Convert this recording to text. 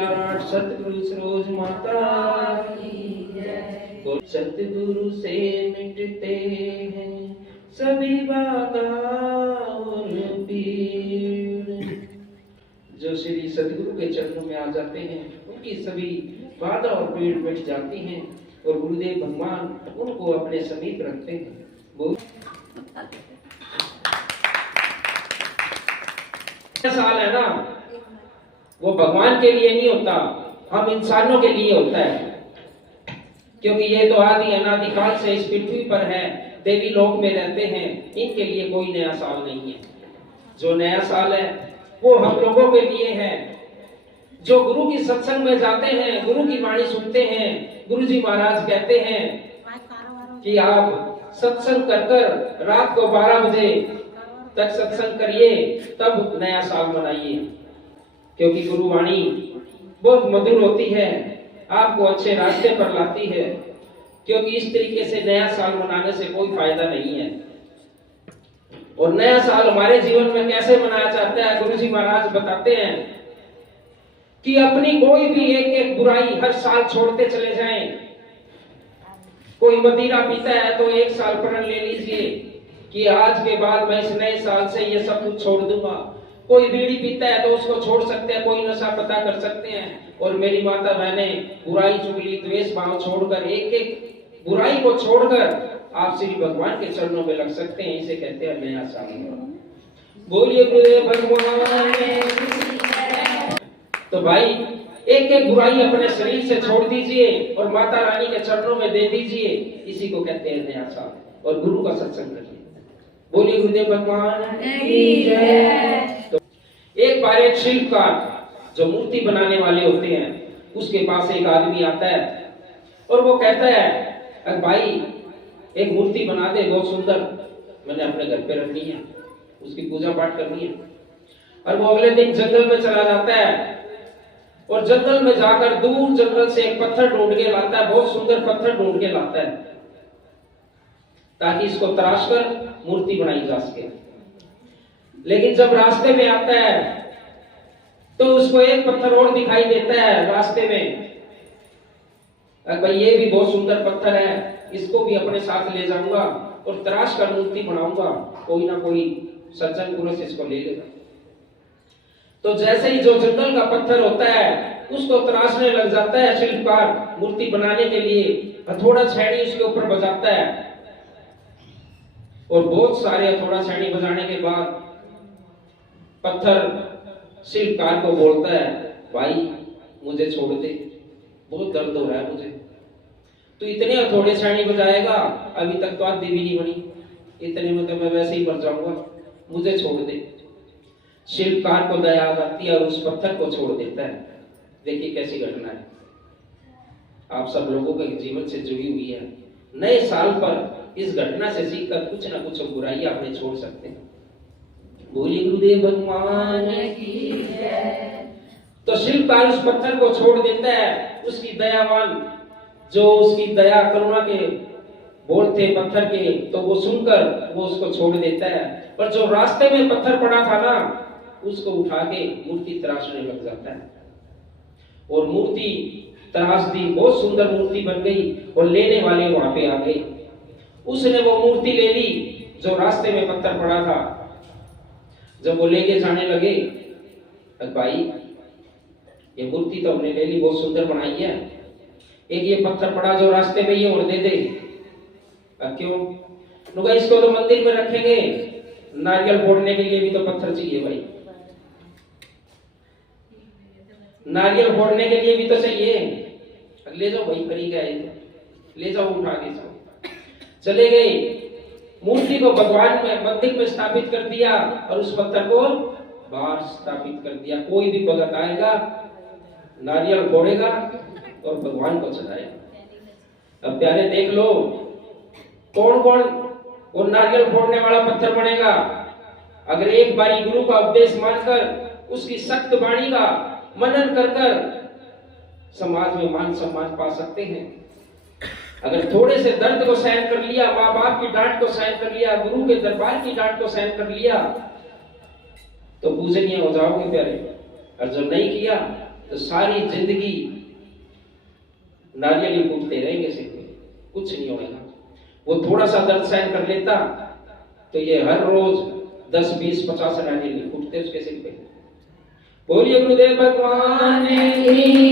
4 सतगुरु सरोज माता तो सतगुरु से मिटते हैं सभी बाधा और पीड़। जो श्री सतगुरु के चरणों में आ जाते हैं उनकी सभी बाधा और पीड़ मिट जाती हैं और गुरुदेव भगवान उनको अपने समीप रखते हैं। साल है ना, वो भगवान के लिए नहीं होता, हम इंसानों के लिए होता है। क्योंकि ये तो आदि अनादिकाल से इस पृथ्वी पर है, देवी लोक में रहते हैं, इनके लिए कोई नया साल नहीं है। जो नया साल है वो हम लोगों के लिए है, जो गुरु की सत्संग में जाते हैं, गुरु की वाणी सुनते हैं। गुरु जी महाराज कहते हैं कि आप सत्संग कर कर रात को 12 बजे तक सत्संग करिए, तब नया साल मनाइए। क्योंकि गुरुवाणी बहुत मधुर होती है, आपको अच्छे रास्ते पर लाती है। क्योंकि इस तरीके से नया साल मनाने से कोई फायदा नहीं है। और नया साल हमारे जीवन में कैसे मनाया जाता है, गुरु जी महाराज बताते हैं कि अपनी कोई भी एक बुराई हर साल छोड़ते चले जाएं। कोई मदिरा पीता है तो 1 साल प्रण ले लीजिए कि आज के बाद मैं इस नए साल से ये सब कुछ छोड़ दूंगा। कोई बीड़ी पीता है तो उसको छोड़ सकते हैं, कोई नशा पता कर सकते हैं। और मेरी माता बहने, बुराई चुगली द्वेष भाव छोड़कर, एक बुराई को छोड़कर आप श्री भगवान के चरणों में लग सकते हैं। इसे कहते हैं नया साल। बोलिए गुरुदेव भगवान। तो भाई एक बुराई अपने शरीर से छोड़ दीजिए और माता रानी के चरणों में दे दीजिए, इसी को कहते हैं नया साल। और गुरु का सत्संग करिए। बोलिए गुरुदेव भगवान की जय। तो एक बार एक शिल्पकार जो मूर्ति बनाने वाले होते हैं, उसके पास एक आदमी आता है और वो कहता है, अरे भाई एक मूर्ति बना दे बहुत सुंदर, मैंने अपने घर पे रखनी है, उसकी पूजा पाठ करनी है। और वो अगले दिन जंगल में चला जाता है और जंगल में जाकर दूर जंगल से एक पत्थर ढूंढ के लाता है, बहुत सुंदर पत्थर ढूंढ के लाता है, ताकि इसको तराश कर मूर्ति बनाई जा सके। लेकिन जब रास्ते में आता है तो उसको एक पत्थर और दिखाई देता है रास्ते में। भाई ये भी बहुत सुंदर पत्थर है, इसको भी अपने साथ ले जाऊंगा और तराश कर मूर्ति बनाऊंगा, कोई ना कोई सज्जन पुरुष इसको ले लेगा। तो जैसे ही जो जंगल का पत्थर होता है उसको तराशने लग जाता है शिल्पकार मूर्ति बनाने के लिए, हथौड़ा छेड़ी उसके ऊपर बजाता है। और बहुत सारे हथौड़ा छेड़ी बजाने के बाद पत्थर शिल्पकार को बोलता है, भाई मुझे छोड़ दे, बहुत दर्द हो रहा है मुझे। तो इतने हथौड़े छेड़ी बजाएगा, अभी तक तो आधी भी नहीं बनी, इतने में तो मैं वैसे ही मर जाऊंगा, मुझे छोड़ दे। शिल्पकार को दया आ जाती है और उस पत्थर को छोड़ देता है। देखिए कैसी घटना है, आप सब लोगों के जीवन से जुड़ी हुई है। नए साल पर इस घटना से सीखकर कुछ ना कुछ बुराई अपने छोड़ सकते हैं। बोलिए गुरुदेव भगवान की जय। तो शिल्पकार उस पत्थर को छोड़ देता है। उसकी दयावान, जो उसकी दया करुणा के बोल थे पत्थर के, तो वो सुनकर वो उसको छोड़ देता है। पर जो रास्ते में पत्थर पड़ा था ना, उसको उठा के मूर्ति तराशने लग जाता है। और मूर्ति तराश दी, बहुत सुंदर मूर्ति बन गई और लेने वाले वहां पे आ गए। उसने वो मूर्ति ले ली जो रास्ते में पत्थर पड़ा था। जब वो लेके जाने लगे, भाई ये मूर्ति तो हमने ले ली, बहुत सुंदर बनाई है, एक ये पत्थर पड़ा जो रास्ते में, ये और दे दे। क्यों? नुका इसको तो मंदिर में रखेंगे, नारियल फोड़ने के लिए भी तो पत्थर चाहिए भाई, नारियल फोड़ने के लिए भी तो चाहिए। ले जाओ भाई, खरीद गए, ले जाओ उठा के जाओ। चले गए, मूर्ति को भगवान में मंदिर में स्थापित कर दिया और उस पत्थर को बाहर स्थापित कर दिया। कोई भी भगत आएगा, नारियल फोड़ेगा और भगवान को चढ़ाएगा। अब प्यारे देख लो, कौन कौन वो नारियल फोड़ने वाला पत्थर बनेगा। अगर एक बारी गुरु का उपदेश मानकर उसकी सख्त वाणी का मनन कर कर समाज में मान सम्मान पा सकते हैं। अगर थोड़े से दर्द को सहन कर लिया, माँ बाप की डांट को सहन कर लिया, गुरु के दरबार की डांट को सहन कर लिया, तो पूजनीय हो जाओगे प्यारे। और जो नहीं किया तो सारी जिंदगी नारियल ही फूटते रहेंगे सिर पे, कुछ नहीं होगा। वो थोड़ा सा दर्द सहन कर लेता तो ये हर रोज 10, 20, 50 नारियल नहीं फूटते उसके सिर पे। बोलिए गुरुदेव भगवान की